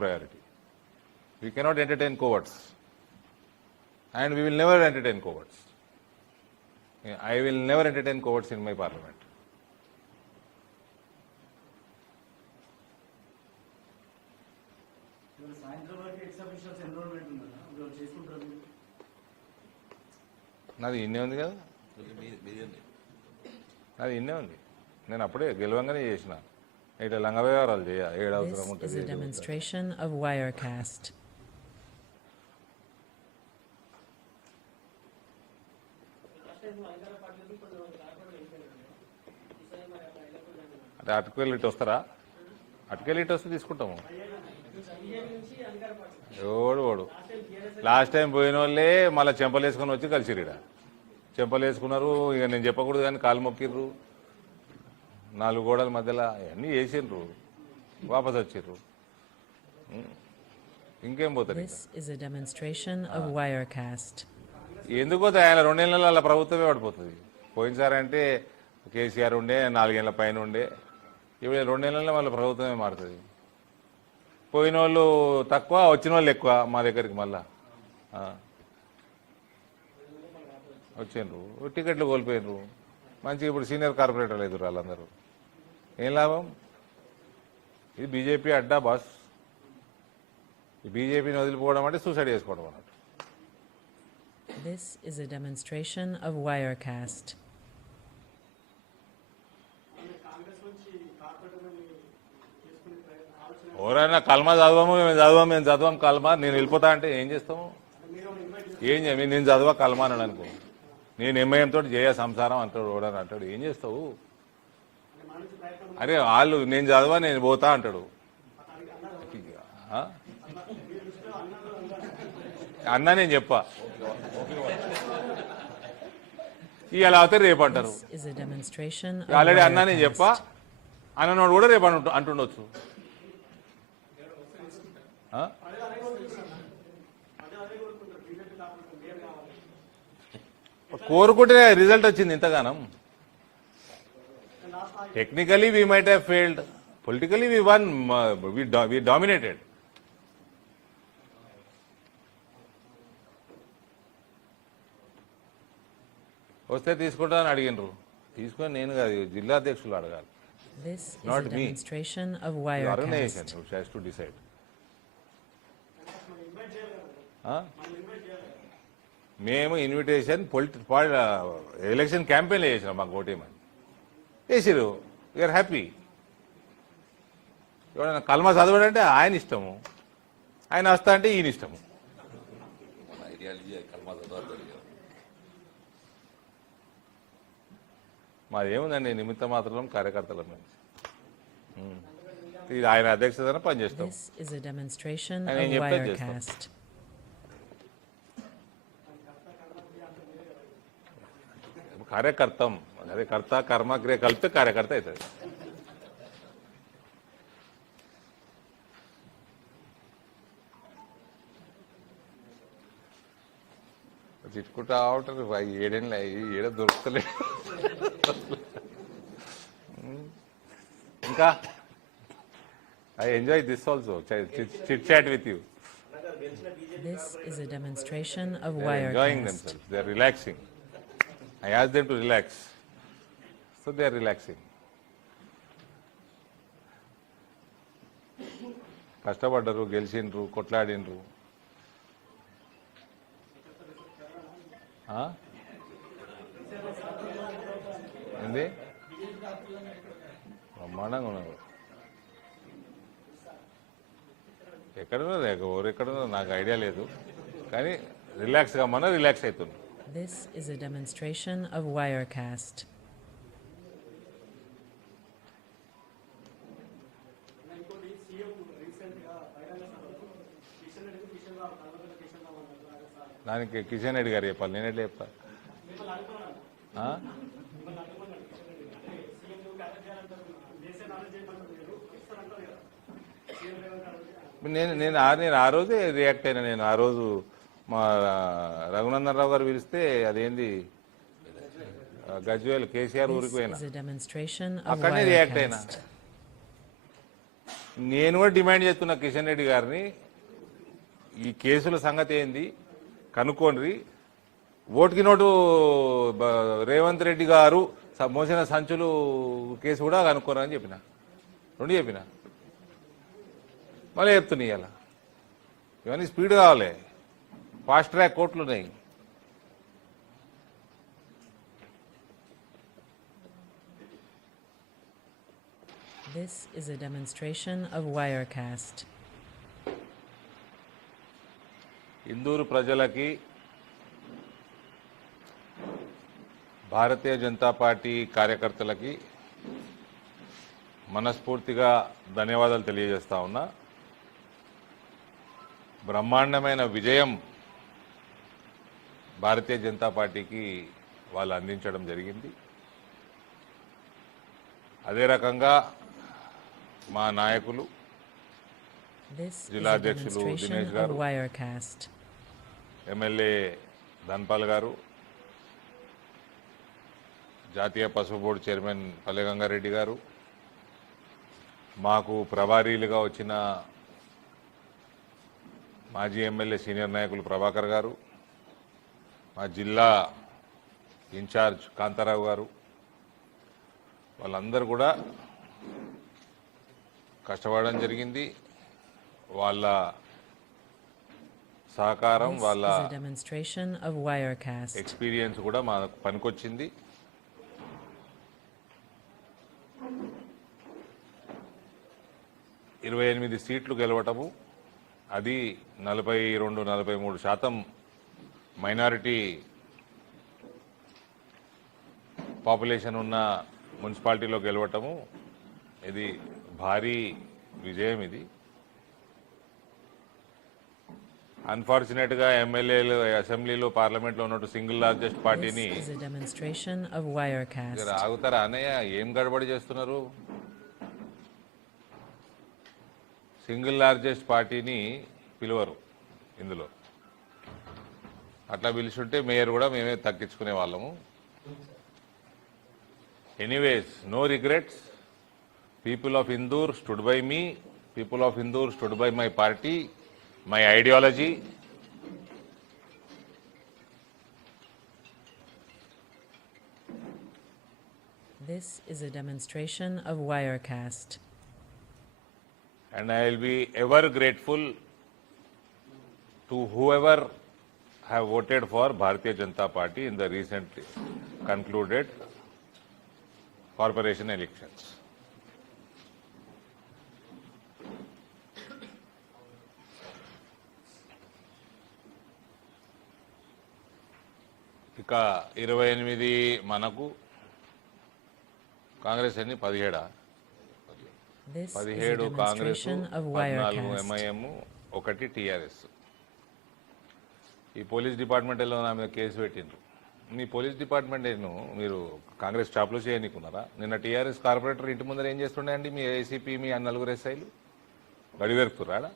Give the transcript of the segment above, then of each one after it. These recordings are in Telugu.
priority. We cannot entertain cowards. And we will never entertain cowards. I will never entertain cowards in my parliament. నాది ఇన్నే ఉంది కదా, నాది ఇన్నే ఉంది. నేను అప్పుడే గెలవంగానే చేసిన ఇట్లా లంగ వ్యవహారాలు చేయ ఏడు అవసరం This is a ఉంటుంది. demonstration of Wirecast. అంటే అటుకెళ్ళి ఇటు వస్తారా? అటుకెళ్ళి ఇటు వస్తే తీసుకుంటాము. ఓడు లాస్ట్ టైం పోయిన వాళ్ళే మళ్ళీ చెంపలు వేసుకొని వచ్చి కలిసిరు. ఇక్కడ చెంపలు వేసుకున్నారు, ఇక నేను చెప్పకూడదు కానీ కాలు మొక్కిర్రు, 4 గోడల మధ్యలో అవన్నీ వేసిండ్రు, వాపస్ వచ్చిర్రు. ఇంకేం పోతారు? This is a demonstration of Wirecast. ఎందుకు పోతాయి? ఆయన 2 నెలల అలా ప్రభుత్వమే పడిపోతుంది. పోయినసారి అంటే కేసీఆర్ ఉండే 4 ఏళ్ళ పైన ఉండే, ఇప్పుడు 2 నెలల్లో మళ్ళీ ప్రభుత్వమే మారుతుంది. పోయిన వాళ్ళు తక్కువ, వచ్చిన వాళ్ళు ఎక్కువ మా దగ్గరికి. మళ్ళా వచ్చిండ్రు, టికెట్లు కోల్పోయినరు. మంచిగా ఇప్పుడు సీనియర్ కార్పొరేటర్లు ఎదురు వాళ్ళందరూ. ఏం లాభం? ఇది బీజేపీ అడ్డా బాస్. ఈ బీజేపీని వదిలిపోవడం అంటే సూసైడ్ చేసుకోవడం అన్నట్టు. This is a demonstration of Wirecast. ఎవరైనా కల్మా చదవము, మేము చదవం కల్మా, నేను వెళ్ళిపోతా అంటే ఏం చేస్తాము? ఏం చేయ, నేను చదవా కల్మా అని అనుకో, నేను ఎంఐఎంతో చేయ సంసారం అంటాడు. ఓడని అంటాడు, ఏం చేస్తావు? అరే వాళ్ళు నేను చదవా నేను పోతా అంటాడు. అన్నా నేను చెప్పా, ఇలా అవుతే రేపు అంటారు. ఆల్రెడీ అన్నా నేను చెప్పా అన్నోడు కూడా రేపు అంటుండొచ్చు. కోరుకుంటే రిజల్ట్ వచ్చింది ఇంతగానం. Technically we might have failed, politically we won, we dominated. వస్తే తీసుకుంటానని అడిగినరు, తీసుకొని నేను కాదు జిల్లా అధ్యక్షులు అడగాలి. Not me. You are a nation which has to decide. మేము ఇన్విటేషన్ ఎలక్షన్ క్యాంపెయిన్లో చేసినాం, మాకు ఓటేమని చేసిరు. We are happy. ఎవడైనా కల్మా చదవడంటే ఆయన ఇష్టము, ఆయన వస్తా అంటే ఈయన ఇష్టము. మాదేముందండి, నిమిత్త మాత్రం కార్యకర్తల నుంచి ఇది ఆయన అధ్యక్షతన పనిచేస్తాం. ఆయన ఏం చెప్తే చేస్తాం. కార్యకర్తం అదే కర్త కర్మ క్రియ కలిపితే కార్యకర్త అవుతుంది. తిట్టుకుంటా ఉంటారు, 7 ఏళ్ళు ఏడ దొరుకుతలే. ఇంకా I enjoy this also, chit chat with you. This is a demonstration of Wirecast. They are enjoying themselves. They are relaxing. I asked them to relax, so they are relaxing. కష్టపడ్డరు, గెలిచిండ్రు, కొట్లాడిండ్రు. ఏంది బ్రహ్మాండంగా ఉన్నారు. ఎక్కడున్నారు, ఎవరెక్కడున్నారు నాకు ఐడియా లేదు, కానీ రిలాక్స్ కమ్మన్నా రిలాక్స్ అవుతుంది. This is a demonstration of Wirecast. దానికి కిషన్ రెడ్డి గారు చెప్పాలి, నేను ఎట్లా చెప్తా? నేను ఆ రోజే రియాక్ట్ అయినా. నేను ఆ రోజు మా రఘునందన్ రావు గారు పిలిస్తే అదేంది గజ్వేల్ కేసీఆర్ ఊరికి పోయినా, అక్కడనే రియాక్ట్ అయినా. నేను కూడా డిమాండ్ చేస్తున్నా కిషన్ రెడ్డి గారిని, ఈ కేసుల సంగతి ఏంది కనుక్కోండి. ఓటుకి నోటు రేవంత్ రెడ్డి గారు మోసిన సంచులు కేసు కూడా కనుక్కోరని చెప్పిన, రెండు చెప్పిన, మళ్ళీ చెప్తున్నా ఇవాళ. ఇవన్నీ స్పీడ్ కావాలి, ఫాస్ట్ ట్రాక్ కోర్టులు ఉన్నాయి. This is a demonstration of Wirecast. Indur ప్రజలకి భారతీయ జనతా పార్టీ కార్యకర్తలకి మనస్ఫూర్తిగా ధన్యవాదాలు తెలియజేస్తా ఉన్నా. బ్రహ్మాండమైన విజయం భారతీయ జనతా పార్టీకి వాళ్ళు అందించడం జరిగింది. అదే రకంగా మా నాయకులు This is జిల్లా a అధ్యక్షులు demonstration దినేష్ of గారు, Wirecast. ఎమ్మెల్యే ధన్పాల్ గారు, జాతీయ పసుపు బోర్డు చైర్మన్ పల్లె గంగారెడ్డి గారు, మాకు ప్రభారీలుగా వచ్చిన మాజీ ఎమ్మెల్యే సీనియర్ నాయకులు ప్రభాకర్ గారు, మా జిల్లా ఇన్ఛార్జ్ కాంతారావు గారు, వాళ్ళందరూ కూడా కష్టపడడం జరిగింది. వాళ్ళ సహకారం, This వాళ్ళ is a demonstration of Wirecast. Experience కూడా మాకు పనికొచ్చింది. ఇరవై 28 సీట్లు గెలవటము, అది 42-43% మైనారిటీ పాపులేషన్ ఉన్న మున్సిపాలిటీలో గెలవటము, ఇది భారీ విజయం. ఇది అన్ఫార్చునేట్ గా ఎమ్మెల్యేలు అసెంబ్లీలో పార్లమెంట్లో ఉన్నట్టు సింగిల్ లార్జెస్ట్ This పార్టీని is a demonstration of Wirecast. జర ఆగుతారా అన్నయ్య, ఏం గడబడి చేస్తున్నారు? సింగిల్ లార్జెస్ట్ పార్టీని పిలువరు ఇందులో. అట్లా పిలుచుంటే మేయర్ కూడా మేమే తగ్గించుకునే వాళ్ళము. Anyways, no regrets. People of Indur stood by me, people of Indur stood by my party, my ideology. This is a demonstration of Wirecast. And I will be ever grateful to whoever have voted for Bharatiya Janata Party in the recently concluded corporation elections. ఇక 28 మనకు, కాంగ్రెస్ ఎన్ని 17 This is a 17 Congress, demonstration of 14 Wirecast. MIM, 1 TRS. ఈ పోలీస్ డిపార్ట్మెంట్లో నా మీద కేసు పెట్టిండ్రు. మీ పోలీస్ డిపార్ట్మెంట్ మీరు కాంగ్రెస్ స్టాప్లో చేయనికున్నారా? నిన్న టీఆర్ఎస్ కార్పొరేటర్ ఇంటి ముందర ఏం చేస్తుండే అండి? మీ ఏసీపీ, మీ 4 ఎస్ఐలు గడివెరుకుతున్నారా?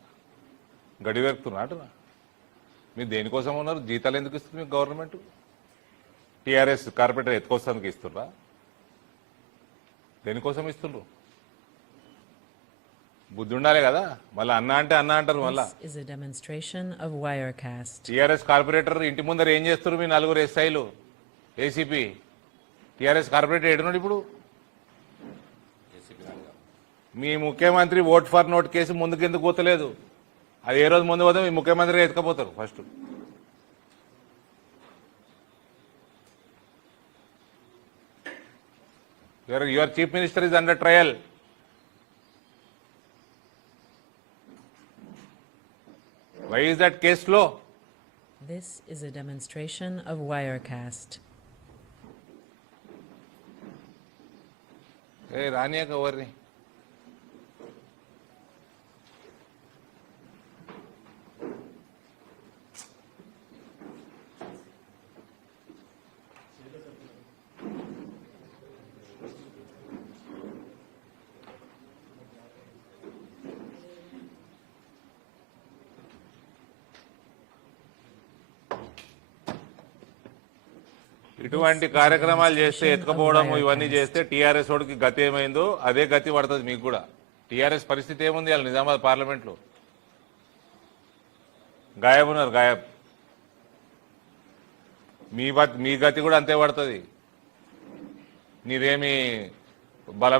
గడివెరుకుతున్నాడు. మీరు దేనికోసం ఉన్నారు? జీతాలు ఎందుకు ఇస్తుంది మీకు గవర్నమెంట్? టీఆర్ఎస్ కార్పొరేటర్ ఎత్తుకొస్తానికి ఇస్తుర్రా? దేనికోసం ఇస్తుండ్రు? బుద్ధి ఉండాలి కదా. మళ్ళీ అన్న అంటే అన్న అంటారు. మళ్ళా This is a demonstration of Wirecast. TRS corporator ఇంటి ముందర ఏం చేస్తారు? మీ 4 ఎస్ఐలు, ఏసీపీ. టీఆర్ఎస్ కార్పొరేటర్ ఏడున్నాడు ఇప్పుడు? మీ ముఖ్యమంత్రి ఓట్ ఫర్ నోట్ కేసు ముందుకెందుకు పోతలేదు? అది ఏ రోజు ముందు పోతే మీ ముఖ్యమంత్రి ఎత్తుకపోతారు first. Your chief minister is under trial. Why is that case slow? This is a demonstration of Wirecast. Hey, Rania Kavarni. ఇటువంటి కార్యక్రమాలు చేస్తే, ఎత్తుకపోవడం ఇవన్నీ చేస్తే టీఆర్ఎస్ వాడికి గతి ఏమైందో అదే గతి పడుతుంది మీకు కూడా. టీఆర్ఎస్ పరిస్థితి ఏముంది వాళ్ళు నిజామాబాద్ పార్లమెంట్లో గాయబ్ ఉన్నారు, గాయబ్. మీ గతి కూడా అంతే పడుతుంది. నీదేమి బలమైన